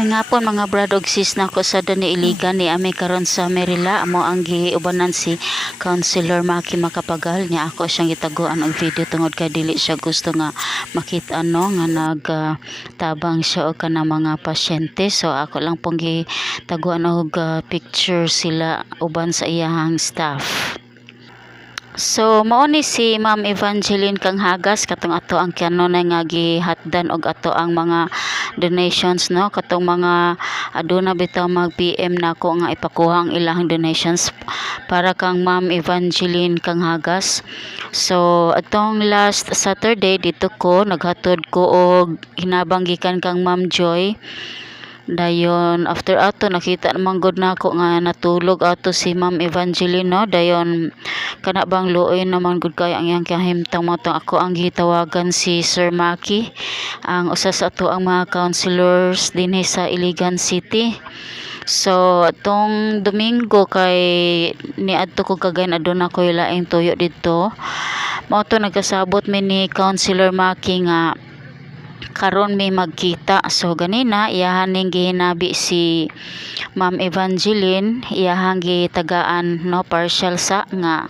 Mga po mga brad og sis na ko sa Dani Iligan ni ami karon sa Merila amo ang giubanan si Councilor Maki Makapagal niya ako siyang gitaguan og video tungod kay dili siya gusto nga makita nga tabang siya og kana mga pasyente, so ako lang pong gitaguan og picture sila uban sa iyahang staff. So mao ni si Ma'am Evangeline kang Hagas katong ato ang kanunay nga gihatdan og ato ang mga donations, no, katong mga aduna bitaw mag PM nako nga ipakuha ang ilang donations para kang Ma'am Evangeline kang Hagas. So atong last Saturday dito ko naghatod ko og hinabang gikan kang Ma'am Joy. Dayon after ato nakita naman gud nako nga natulog ato si Ma'am Evangeline, no, dayon kana bang luoy naman gud kay ang iyang kahimtang matong ako ang gitawagan si Sir Maki, ang usa sa ato ang mga councilors dinhi sa Iligan City. So atong Domingo kay niadto ko kagayan aduna ko laing tuyo dito, mao to nagkasabot mi ni Councilor Maki nga karon may magkita. So ganina iyahan ning gihinabi si Ma'am Evangeline, iyahang gitagaan, no, partial sa nga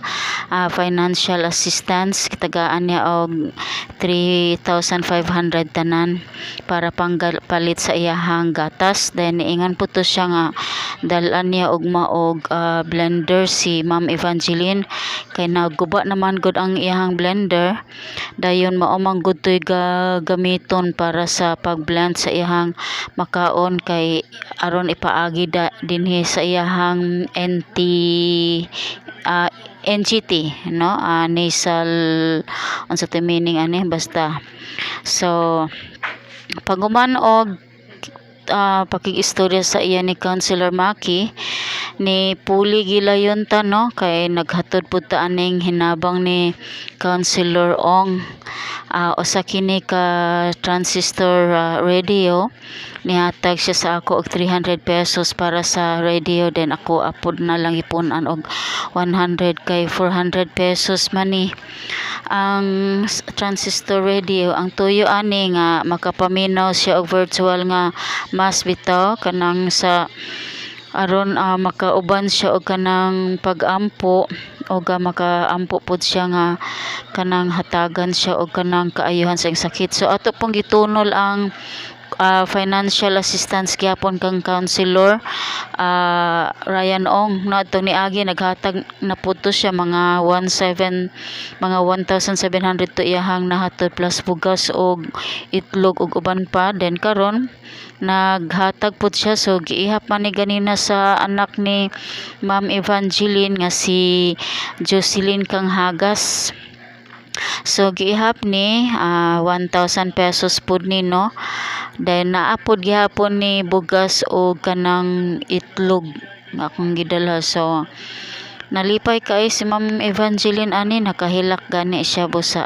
financial assistance, kitagaan niya og 3,500 tanan para pangpalit sa iyahang gatas. Then ingon po to siya nga dalan niya og maog blender si Ma'am Evangeline kay naguba naman gud ang iyahang blender, dayon mao man gud toy gamiton para sa pagblend sa iyahang makaon kay aron ipaagi dinhi sa iyahang NGT, no, nasal unsa to meaning ani basta. So paguman og pakig-istorya sa iya ni Councilor Maki ni puli gilayon ta, no, kay naghatod pud ta aning hinabang ni Councilor Ong usa kini ka transistor radio, nihatag siya sa ako og 300 pesos para sa radio, then ako apod na lang ipunan og 100 kay 400 pesos man ni ang transistor radio. Ang tuyo ani nga makapaminaw siya og virtual nga mas bitaw kanang sa aron makauban siya og kanang pag-ampo o makaampo pod siya nga kanang hatagan siya og kanang kaayuhan sa sakit. So ato pong gitunol ang financial assistance gyapon kang Councilor Ryan Ong, no, atong niagi naghatag na pud to siya mga 1,700 to iyahang nahatod plus bugas og itlog ug uban pa. Then karon naghatag pud siya, so giihap man ni ganina sa anak ni Ma'am Evangeline nga si Jocelyn kang Hagas. So giihap ni 1,000 pesos pud ni, no, then naapod gihapon ni bugas o kanang itlog nga akong gidala. So nalipay kay si Ma'am Evangeline ani, nakahilak gani siya busa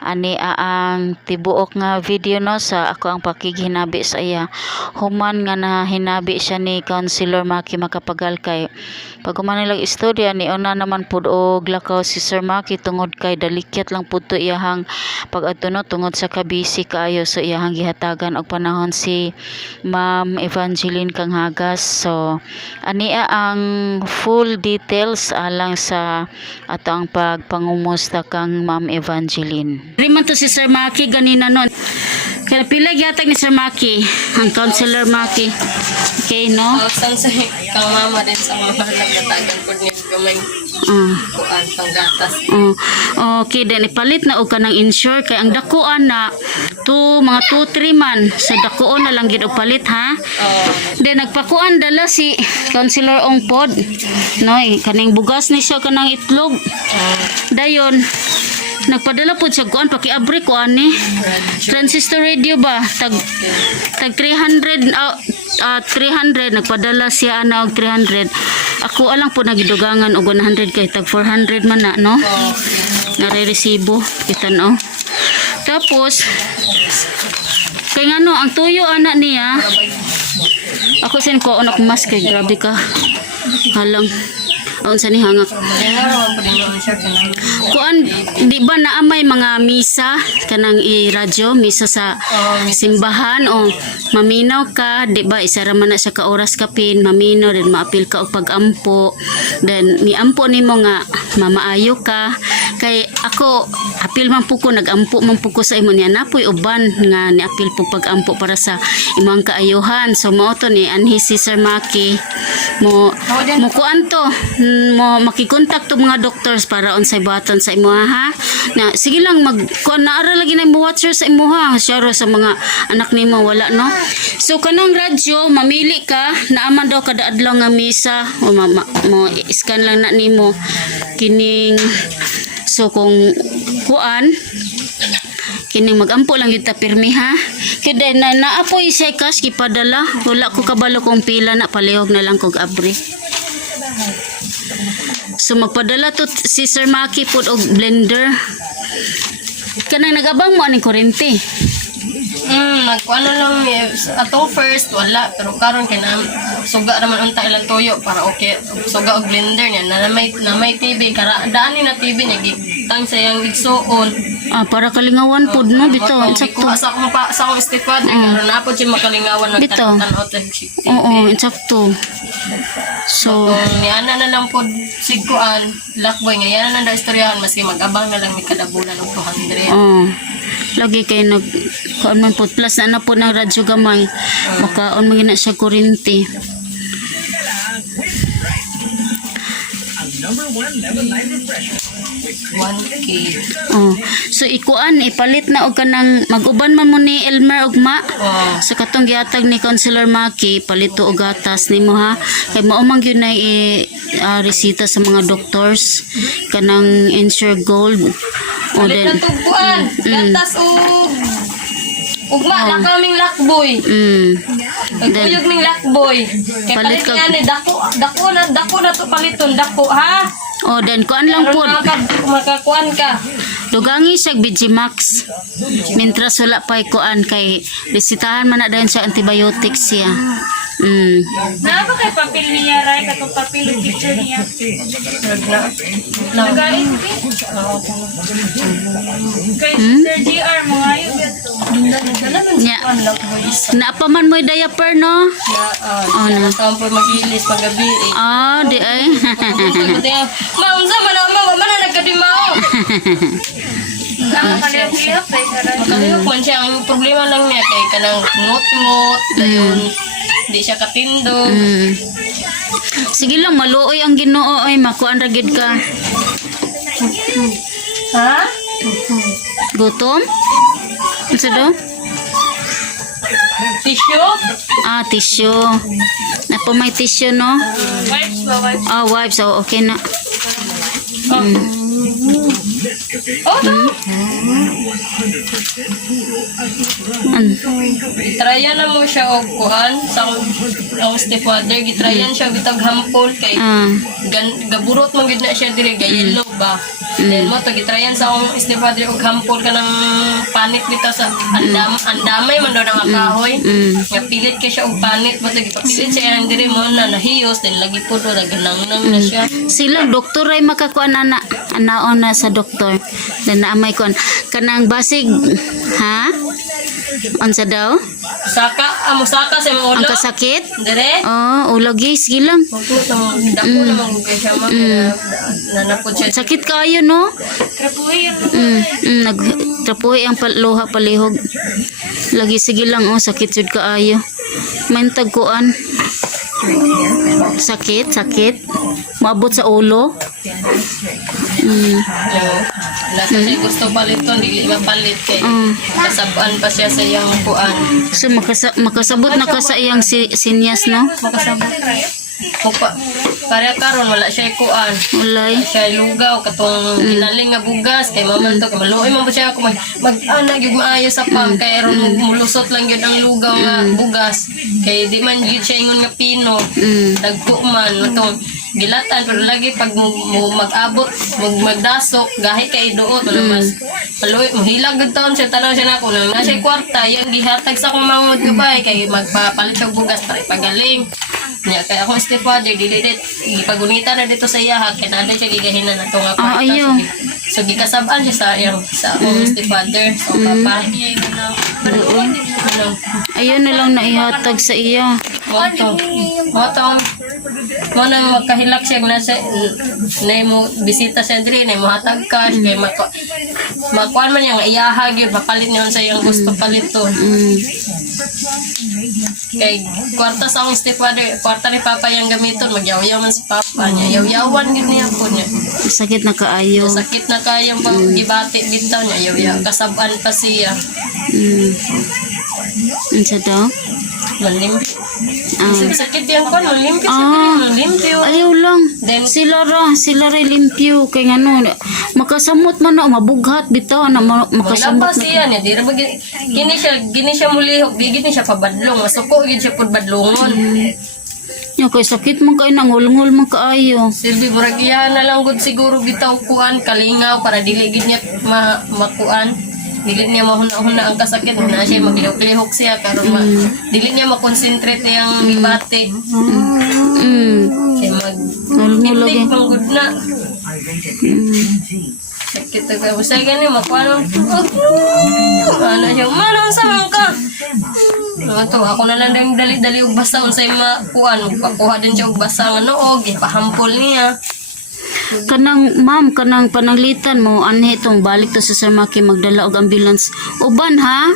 ani ang tibuok nga video, no, sa ako ang pakighinabi sa iya human nga hinabi siya ni Councilor Maki Makapagal. Kay paghuman nilang istorya ni una naman pud og lakaw si Sir Maki tungod kay dalikyat lang pud to iyahang pag-adto, no, tungod sa kabisi kaayo. So iyahang gihatagan og panahon si Ma'am Evangeline kang Hagas. So ania ang full details alang sa ato ang pagpangumusta kang Ma'am Evangeline. Riman to si Sir Maki ganina nun. Kaya pila gyatag ni Sir Maki, ang Councilor Maki. Okay, no? Sang sa kang mama din sa mga nagatagan po niya gamay kuan panggatas. Okay, then ipalit na og kanang insure kay ang dakuan na mga 2-3 man sa dakuon na lang gid og palit, ha. Then nagpakuan dala si Councilor Ong pod, no, kaning bugas ni siya kanang itlog. Dayon nagpadala po siya kuan pakiabri ko ani transistor radio ba tag 300 300 nagpadala siya og 300. Ako alang po nagidugangan og 100 kay tag 400 man na, no, nare-resibo kita, no. Tapos kay ngano ang tuyo anak niya ako sin ko anak mas kay grabe ka halang Unsa ni hanga? Malingaraw po din naman siya kanang Kuan di ba naamay mga misa kanang i-radyo, misa sa simbahan o maminaw ka, di ba isa ra man na siya ka oras kapin, maminaw then maapil ka og pag-ampo. Then miampo nimo nga mamaayo ka. Kay ako apil man po ko nag-ampo man po ko sa imo niya napoy uban nga niapil po pag-ampo para sa imong kaayuhan. So mao to ni anhi si Sir Maki mo kuan to mo makikontak to mga doctors para unsay buhaton sa imo ha. Na sige lang mag kuan naara lagi na mo watcher sa imo ha. Syaro sa mga anak nimo wala no. So kanang radyo mamili ka naaman daw kada adlaw nga misa o mo scan lang na nimo kining so kung kuan kining magampo lang kita pirmi ha. Kaya na naapoy siya cash gipadala wala ko kabalo kung pila na palihog na lang kog abri. So magpadala to si Sir Maki pud og blender. Kanang nagabang mo aning kurente. Nagkuano lang atong first wala pero karon kay na suga naman unta ilang toyo para okay suga og blender niya na may TV kara daan ni na TV niya gitang sa yang igsuon Para kalingawan pud no bitaw insakto. sa akong stepfather karon na po siya makalingawan Bitaw. nagtanaw ta si Oo, insakto. So ni ana na lang po siguan lakboy nga yan na istoryahan maski mag-abang na lang mi kada bulan og 200. lagi kay nag kuan man pud plus na po ng radyo gamay makaon man na siya kuryente. So ikuan ipalit na og kanang maguban man mo ni Elmer ugma sa katong gihatag ni Councilor Maki palito og gatas nimo ha kay mao man gyud na resita sa mga doctors kanang Ensure Gold o Palit na tugbuan gatas ugma na kaming lakboy Nagkuyog ning lakboy kay palit niya ni dako na to paliton dako ha. Then kuan lang po. Makakuan ka. Dugangi siya Vigimax. Mintras wala pa kuan kay bisitahan man na dayon sa antibiotics siya. Napa kay papel niya ray katong papel yung picture niya. Nagain kay Sir JR mga yun to. Nya. Naapaman mo diaper no? Na sampo magilis pagabi. Di ay. Maunsa man man na nagkadimao. Makalihok man siya. Ang problema lang niya kay kanang ngot-ngot dayon di siya katindog. Sige lang maluoy ang Ginoo ay makuan ra gid ka. Ha? Gutom? Unsa daw? Tissue? Tissue. Napa may tissue no? Wipes ba wipes? Wipes. Okay na. Gitrayan na mo siya og kuan sa ang stepfather gitrayan siya bitag hampol kay gaburot man gid na siya dire yellow ba. Then mo to gitrayan sa akong stepfather og hampol kanang panit bitaw sa andamay man daw nga kahoy. Nga pilit kay siya og panit mo to gipapilit siya ang dire mo na nahiyos then lagi pud ganang na siya. Sila doktor ay makakuan anaon na sa doktor. Then naamay kuan kanang basig ha? Unsa daw? Saka sa mga ulo. Ang kasakit? Dire? Ulagi sige lang. Dako na magugay siya nanapod siya. Sakit kayo no? Trapuhi yung Nagtrapuhi ang luha palihog. Lagi sige lang sakit jud kaayo. Maintag kuan. Sakit. Maabot sa ulo. Nasa siya gusto paliton, di mapalit kay kasabaan pa siya sa iyang kuan. So makasabot na ka sa iyang sinyas no? Makasabot. Para karon wala siya kuan. Ulay. Siya lugaw katong ginaling nga bugas kay maman to kay maluoy man po siya ako mag-ana gyud maayo sa pam kay ron mulusot lang gyud ang lugaw nga bugas kay di man gyud siya ingon nga pino. Dagko man matong gilatan pero lagi pag mag-abot magdasok gahi kay duot mas paluoy hilag gud taon siya tanaw siya nako nang na siya kwarta yang gihatag sa akong mangod gabay kay magpapalit og bugas para ipagaling. Nya kay akong stepfather dili dit ipagunita na dito sa iya ha kay nada siya gigahinan ato nga kwarta. ayo. So gikasab-an siya sa akong stepfather sa papa. Ano? Ayun na lang naihatag sa iya. Mo nang magkahilak siya na mo bisita siya diri na mo hatag cash kay makuan man yang iyahag yun papalit niyon sa iyang gusto paliton. Kay kwarta sa akong stepfather, kwarta ni papa yang gamiton magyaw-yaw man si papa niya. Yaw-yawan gid niya po niya. Sakit na kaayo. Sakit na kayang pag gibati bitaw niya. Yaw-yaw kasab-an pa siya. Unsa daw? Malimpi. Ah. Sakit yan ko, malimpi siya pero malimpyo. Ayaw lang. Then, Sila ra limpyo kay ngano makasamot man na mabughat bitaw na makasamot Wala pa siya niya. Di ra ba gini siya mulihok. Di gini siya pabadlong. Masuko gid siya pud badlongon. Yo kay sakit man kay nangulngol man kaayo. Silbi murag iya na lang gud siguro bitaw kuan kalingaw para dili gid niya makuan. Dili niya mahuna-huna ang kasakit. Muna siya maglihok-lihok siya karon dili niya makonsentrate yang ibate. Kay Ngulngol lagi. Tik panggod na. Sakit ka. Usay gani makuha ng ano siya. Manong saan ka? Ito, ako na lang din dali-dali og basa unsay makuan. Pakuha din siya og basa nga noog. Ipahampol niya. Ma'am, kanang pananglitan mo, anhe itong balik to sa Sir Maki magdala og ambulance. Uban ha?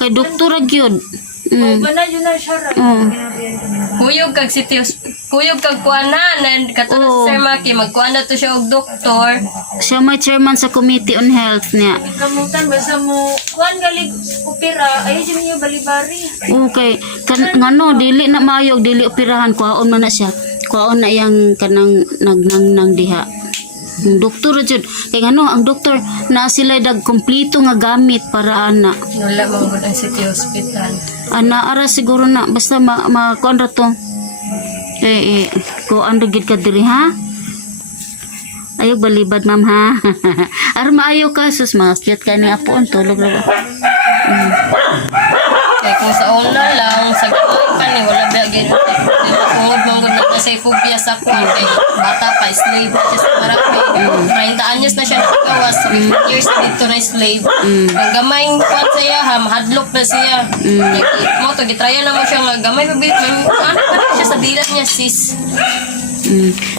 Kay doktor agyod. Bana yun na siya ra. Kuyog kag kuyog kag kuanan katulad Sir Maki magkuan na to siya og doktor. Siya may chairman sa Committee on Health niya. Kamutan basta mo kuan galig opera ayo siya niyo balibari. Okay, ngano dili na maayog dili operahan kuhaon man na siya. Kuhaon na yang kanang nang diha. Ang doktor jud kay ngano ang doktor na sila dag kompleto nga gamit para ana. Wala man gud ang City Hospital. Ana ara siguro na basta kuan ra to. Kuan ra gid ka diri ha. Ayaw balibad ma'am ha. Ar maayo ka sus mga cute ka ni apo tulog ra. Kaya kung sa una lang, sa gano'n pa ni, wala ba gano'n. Ungod mong gano'n na sa phobia sa kuwan. Kaya bata pa, slave na siya sa marami. 30 anyos na siya nakagawas. 15 years na dito na slave. Ang gamay kuwan sa iya, mahadlok na siya. Mo to, gitraya naman siya nga, gamay mabit. Ano pa rin siya sa dilat niya, sis.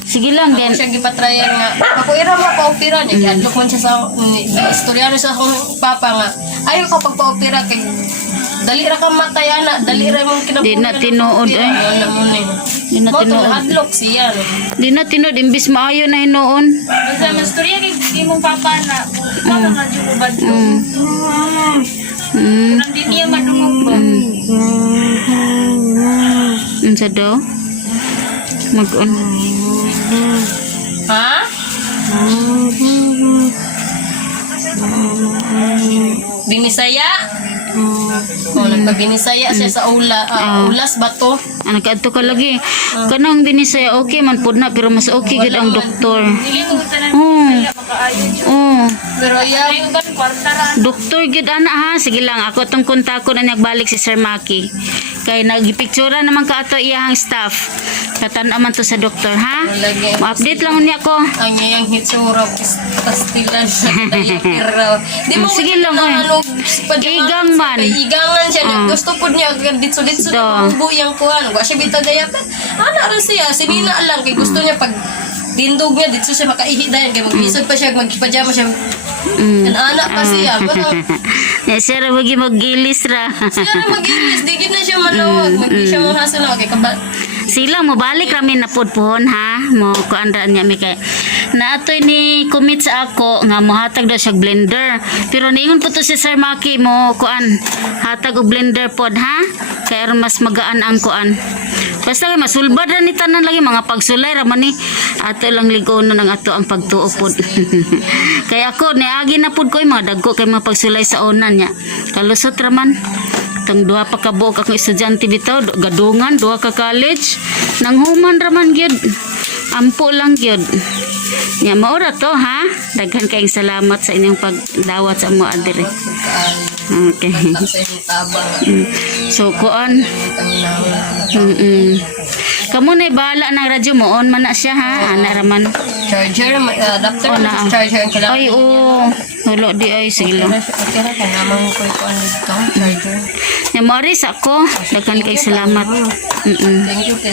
Sige lang Ako din. siya gipatrayan nga. Ako ira mo pa-opera niya. Giadlok man siya sa, istoryano sa akong papa nga. Ayaw ka pagpa-opera kay dali ra ka matay ana, dali ra mong kinabuhi. Di na tinuod eh. Di na Mo to tinuod. hadlok siya. Di na tinuod imbis maayo na hinuon. Basta mas storya kay imong papa na papa nga jud ubad. Nang di niya madungog ba. Unsa daw? Mag-on. Ha? Binisaya? Oh, nagpabinisaya siya sa ulas ba to? Anak adto ka lagi. Kanang binisaya okay man pud na pero mas okay gid ang doktor. Dili mo tanan Oh. wala makaayo jud. Oh. Pero ya, Ayo kan kwarta ra. Doktor gid ana ha. Sige lang ako tong kontakon na nagbalik si Sir Maki. Kay nagipictura naman ka ato iyang staff. Katan man to sa doktor ha. lagi. Ma-update lang niya ko. Ang iyang hitsura, pastilan sa dayapira. Di mo Sige lang, oy. Igang man. Igangan siya. Gusto po niya, ditso-ditso na bubuyang kuhan. Wa siya bita dayapir. Ana rin siya, sinina lang. Kay gusto niya pag dindog niya, dito siya makaihi dayan. Kaya mag-isod pa siya, magpajama siya. Anak pa siya. Siya ra wagi maggilis ra. Siya na mag-ilis. Di na siya manawag. Di siya mahasa na. Kaya Sila mo balik kami na pudpuhon ha. Mo kuandaan niya mi kay na atoy ni commit sa ako nga mohatag daw siya blender. Pero niingon po to si Sir Maki mo kuan hatag og blender pod ha. Kaya mas magaan ang kuan. Basta kay masulbad ra ni tanan lagi mga pagsulay ra man ni ato lang ligonon ng ato ang pagtuo pod. Kaya ako niagi na pod ko mga dagko kay mga pagsulay sa onan niya. Kalusot ra man. Tang duha pa ka buok akong estudyante bitaw, gadungan, duha ka college. Nang human raman gyud. Ampo lang gyud. Nya maura to ha. Daghan kayong salamat sa inyong pagdawat sa amo adire. Okay. So kuan. Kamu na bahala ng radyo mo. On man na siya ha. Ana raman. Charger, adapter, Oh, na. charger ang kailangan. Ay, oo. Hulo di ay. Sige lang. Okay na, kaya naman ko ito ang dito, charger. Maris ako. Dagan kay salamat. Thank you.